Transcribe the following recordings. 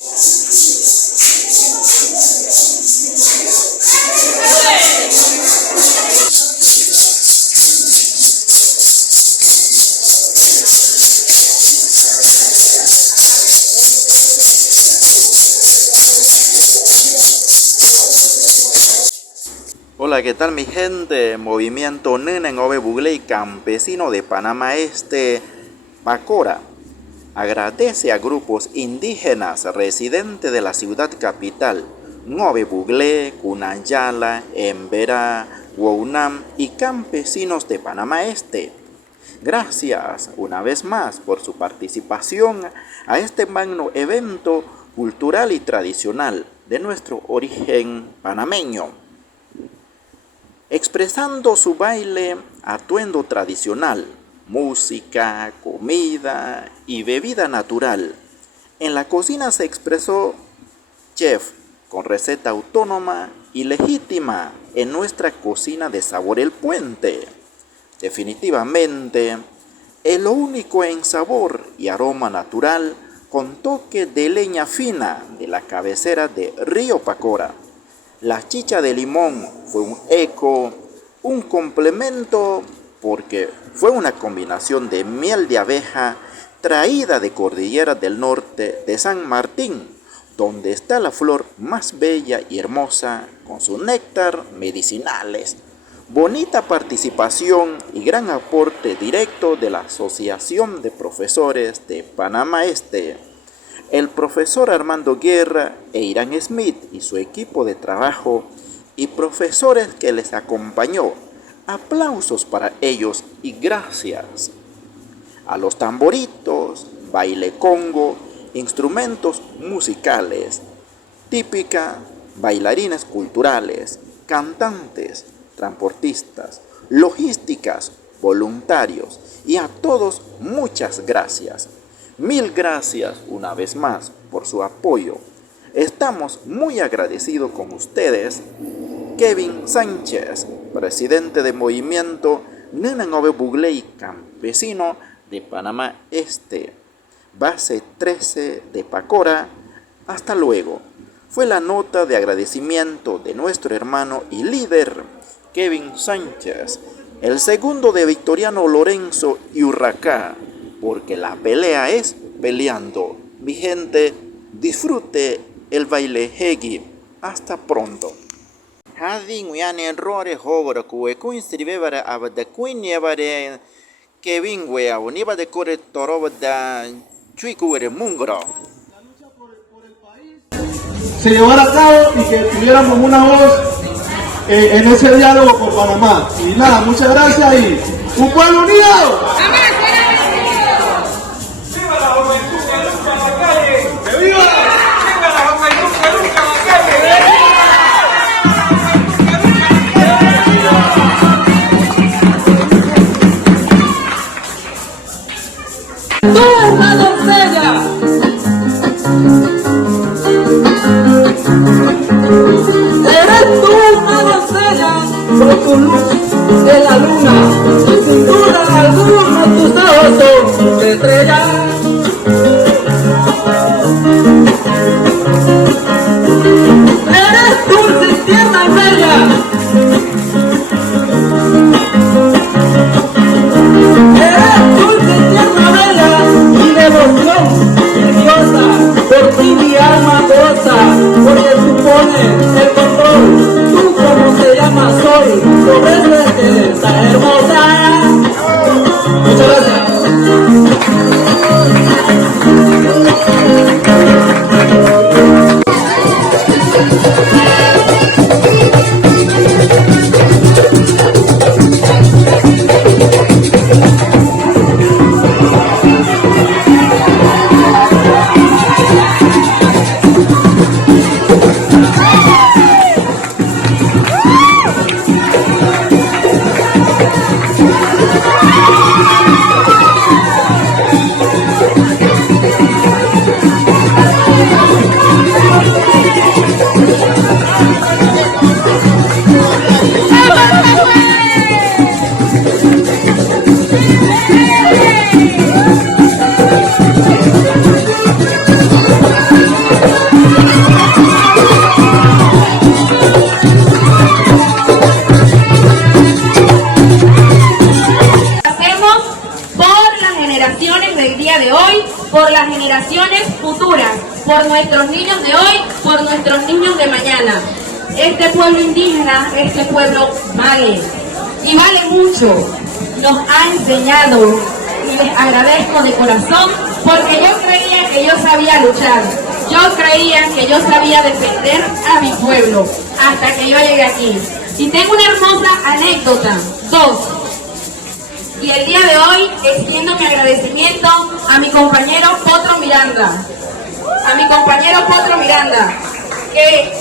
Hola, ¿qué tal mi gente? Movimiento Nenenove Bugley Campesino de Panamá Este, Pacora, agradece a grupos indígenas residentes de la ciudad capital, Nove Buglé, Cunayala, Emberá, Wounam y campesinos de Panamá Este. Gracias una vez más por su participación a este magno evento cultural y tradicional de nuestro origen panameño, expresando su baile, atuendo tradicional, música, comida y bebida natural. En la cocina se expresó chef con receta autónoma y legítima en nuestra cocina de Sabor El Puente. Definitivamente, es lo único en sabor y aroma natural con toque de leña fina de la cabecera de Río Pacora. La chicha de limón fue un eco, un complemento, porque fue una combinación de miel de abeja traída de Cordillera del Norte de San Martín, donde está la flor más bella y hermosa con su néctar medicinales. Bonita participación y gran aporte directo de la Asociación de Profesores de Panamá Este. El profesor Armando Guerra e Irán Smith y su equipo de trabajo y profesores que les acompañó. Aplausos para ellos y gracias. A los tamboritos, baile congo, instrumentos musicales, típica, bailarines culturales, cantantes, transportistas, logísticas, voluntarios y a todos muchas gracias. Mil gracias una vez más por su apoyo. Estamos muy agradecidos con ustedes. Kevin Sánchez, presidente de Movimiento Nenenove Bugley Campesino de Panamá Este, base 13 de Pacora. Hasta luego. Fue la nota de agradecimiento de nuestro hermano y líder Kevin Sánchez, el segundo de Victoriano Lorenzo y Urracá, porque la pelea es peleando. Mi gente, disfrute el baile Hegi. Hasta pronto. Hadi nguyane errore hogoro kuwe kuinstribevare abada kuinyevare Kevin wea univa de corre toro da chuikuere mungro. Se llevara a cabo y que tuviéramos una voz en ese diálogo con Panamá. Y nada, muchas gracias y un pueblo unido. ¡Viva la juventud que lucha en la calle! ¡Viva! ¡Viva la juventud que lucha en la calle! ¡Tú, una doncella! Eres tú una doncella con tu luz de la luna, y sin duda alguna tus ojos son estrellas. Eres dulce, tierna y bella. Eres dulce, tierna, bella y de emoción nerviosa. Por ti mi alma goza, porque tú pones el control. Tú como se llama soy, por eso es que está hermosa. por nuestros niños de hoy, por nuestros niños de mañana. Este pueblo indígena, este pueblo vale, y vale mucho. Nos ha enseñado, y les agradezco de corazón, porque yo creía que yo sabía luchar. Yo creía que yo sabía defender a mi pueblo, hasta que yo llegué aquí. Y tengo una hermosa anécdota, 2. Y el día de hoy extiendo mi agradecimiento a mi compañero Potro Miranda. Que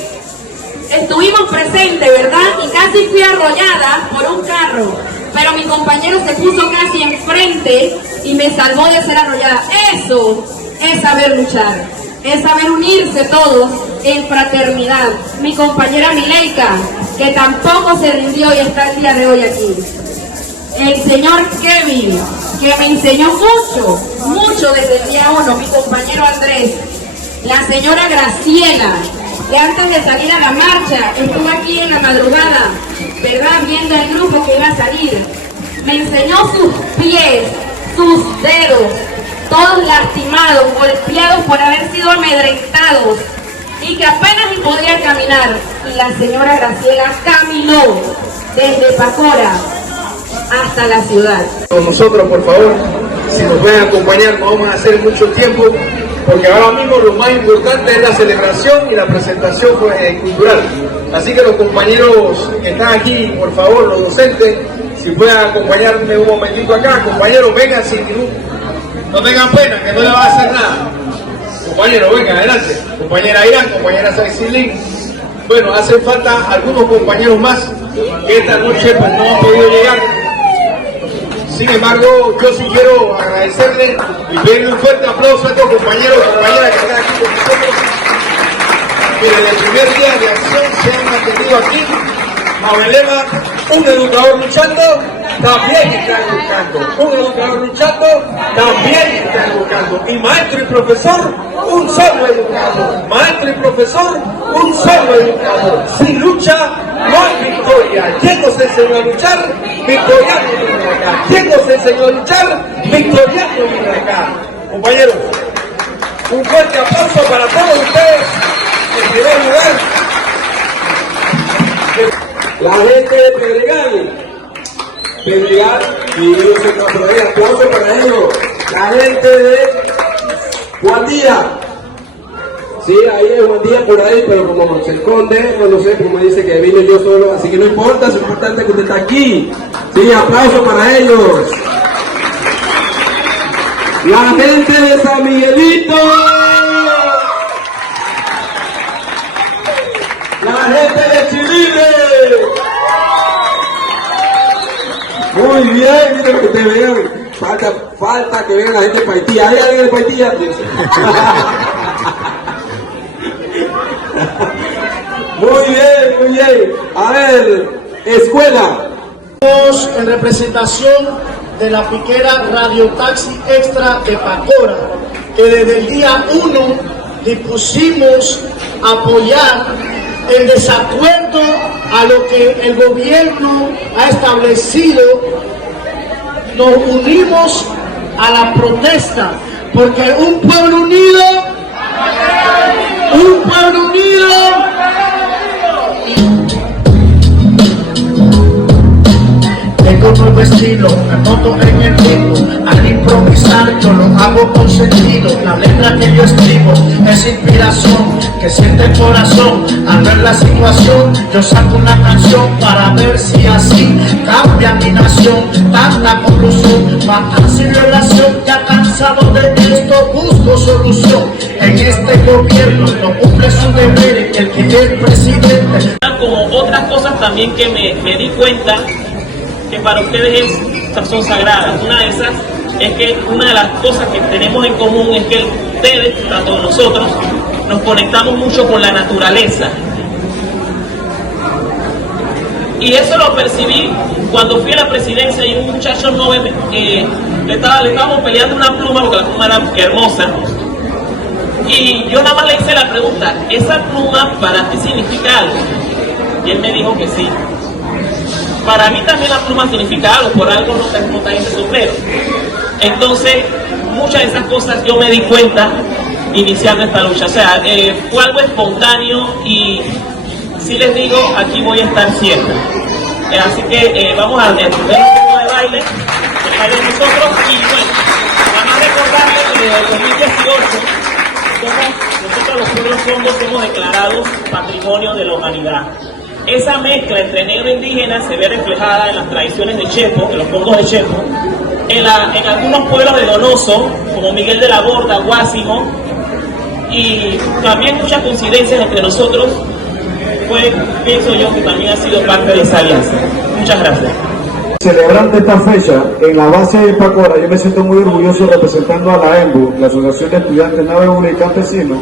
estuvimos presentes, ¿verdad? Y casi fui arrollada por un carro. Pero mi compañero se puso casi enfrente y me salvó de ser arrollada. Eso es saber luchar, es saber unirse todos en fraternidad. Mi compañera Mileika, que tampoco se rindió y está el día de hoy aquí. El señor Kevin, que me enseñó mucho desde el día 1, mi compañero Andrés. La señora Graciela, que antes de salir a la marcha estuvo aquí en la madrugada, ¿verdad? Viendo el grupo que iba a salir. Me enseñó sus pies, sus dedos, todos lastimados, golpeados por haber sido amedrentados, y que apenas podía caminar. Y la señora Graciela caminó desde Pacora hasta la ciudad. Con nosotros, por favor, si nos pueden acompañar, no vamos a hacer mucho tiempo, porque ahora mismo lo más importante es la celebración y la presentación cultural. Así que los compañeros que están aquí, por favor, los docentes, si pueden acompañarme un momentito acá. Compañeros, vengan sin ningún, no tengan pena, que no le va a hacer nada. Compañeros, vengan, adelante. Compañera Irán, compañera Saixilín. Bueno, hacen falta algunos compañeros más que esta noche pues no han podido llegar. Sin embargo, yo sí quiero agradecerle y pedirle un fuerte aplauso a estos compañeros y compañeras que están aquí con nosotros, que desde el primer día de acción se han mantenido aquí. Bajo el lema, un educador luchando, también está educando. Un educador luchando, también está educando. Y maestro y profesor, un solo educador. Maestro y profesor, un solo educador. Sin lucha, no hay victoria. ¿Quién nos enseñó a luchar? Victoriano viene acá. ¿Quién nos enseñó a luchar? Victoriano viene acá. Compañeros, un fuerte aplauso para todos ustedes. En primer lugar, la gente de Pedregal, y yo sé que por ahí, aplauso para ellos. La gente de Juan Díaz. Sí, ahí es Juan Díaz por ahí, pero como se esconde, pues no sé, como dice que vine yo solo, así que no importa, es importante que usted está aquí. Sí, aplauso para ellos. La gente de San Miguelito. La gente de Chile. Muy bien, miren lo que ustedes vean. Falta que venga la gente de Paitilla. ¿Hay alguien de Paitilla? Muy bien. A ver, escuela. En representación de la piquera Radio Taxi Extra de Pacora, que desde el día 1 dispusimos apoyar en desacuerdo a lo que el gobierno ha establecido. Nos unimos a la protesta, porque un pueblo unido, tengo un nuevo estilo, me noto en el ritmo. Al improvisar yo lo hago con sentido. La letra que yo escribo es inspiración que siente el corazón. Al ver la situación yo saco una canción para ver si así cambia mi nación. Tanta corrupción, matanza y violación, ya cansado de esto busco solución. En este gobierno no cumple su deber el que es presidente. Como otras cosas también que me di cuenta que para ustedes son sagradas. Una de esas es que una de las cosas que tenemos en común es que ustedes, tanto nosotros, nos conectamos mucho con la naturaleza. Y eso lo percibí cuando fui a la presidencia y un muchacho joven le estábamos peleando una pluma, porque la pluma era hermosa. Y yo nada más le hice la pregunta, ¿esa pluma para ti significa algo? Y él me dijo que sí. Para mí también la pluma significa algo, por algo no está en ese sombrero. Entonces, muchas de esas cosas yo me di cuenta iniciando esta lucha. O sea, fue algo espontáneo y si les digo, aquí voy a estar siempre. Así que vamos a ver un poco de baile de nosotros y bueno, vamos a recordarles que desde el 2018 nosotros los pueblos congos somos declarados Patrimonio de la Humanidad. Esa mezcla entre negro e indígena se ve reflejada en las tradiciones de Chepo, en los congos de Chepo, en algunos pueblos de Donoso, como Miguel de la Borda, Guásimo, y también muchas coincidencias entre nosotros, pues pienso yo que también ha sido parte de esa alianza. Muchas gracias. Celebrando esta fecha, en la base de Pacora, yo me siento muy orgulloso representando a la EMBU, la Asociación de Estudiantes Nave y Campesinos,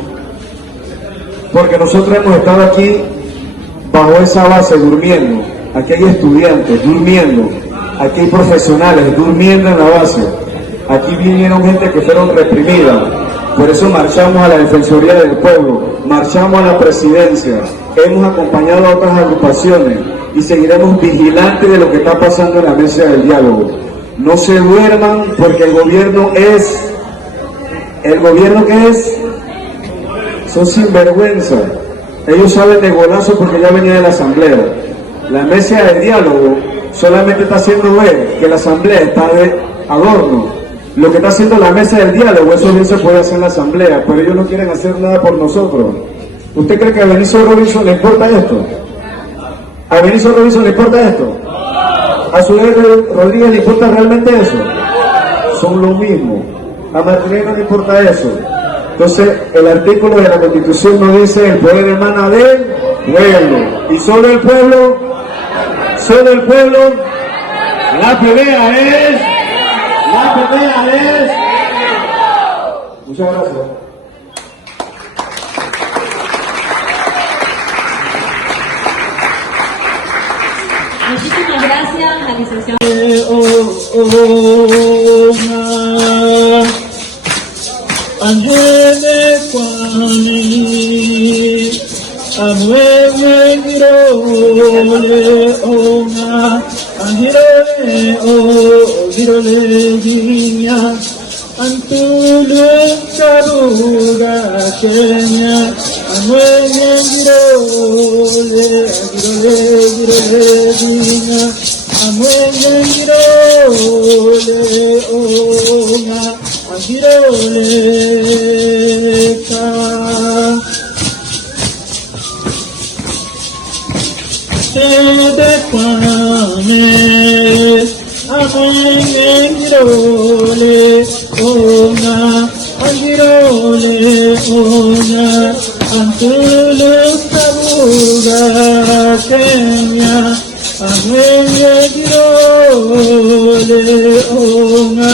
porque nosotros hemos estado aquí bajo esa base durmiendo. Aquí hay estudiantes durmiendo, aquí hay profesionales durmiendo en la base, aquí vinieron gente que fueron reprimidas, por eso marchamos a la Defensoría del Pueblo, marchamos a la Presidencia, hemos acompañado a otras agrupaciones y seguiremos vigilantes de lo que está pasando en la mesa del diálogo. No se duerman porque el gobierno que es, son sinvergüenza. Ellos saben de golazo porque ya venía de la asamblea. La mesa del diálogo solamente está haciendo ver que la asamblea está de adorno. Lo que está haciendo la mesa del diálogo, eso bien se puede hacer en la asamblea, pero ellos no quieren hacer nada por nosotros. ¿Usted cree que a Benicio Robinson le importa esto? ¿A Benicio Robinson le importa esto? ¿A Zulema Rodríguez le importa realmente eso? Son lo mismo. A Martínez no le importa eso. Entonces, el artículo de la Constitución nos dice: el poder emana del pueblo. Y solo el pueblo, la pelea es. Muchas gracias. Muchísimas gracias al licenciado. Angele kwani amwenge girole ona angirole o girole ginya antulu karuga kenya amwenge girole ginya amwenge girole ona Agiroleka Tede Kwame Agirole Ona Agirole Ona Antulu Kabuga Kenya Agirole Ona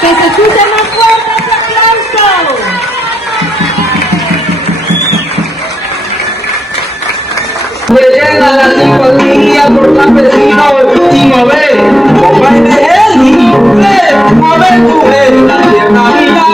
Que se escuche más fuerte ese aplauso. Me llega la simpatía por campesinos y mover, mover de él y mover tu en la tierra vida.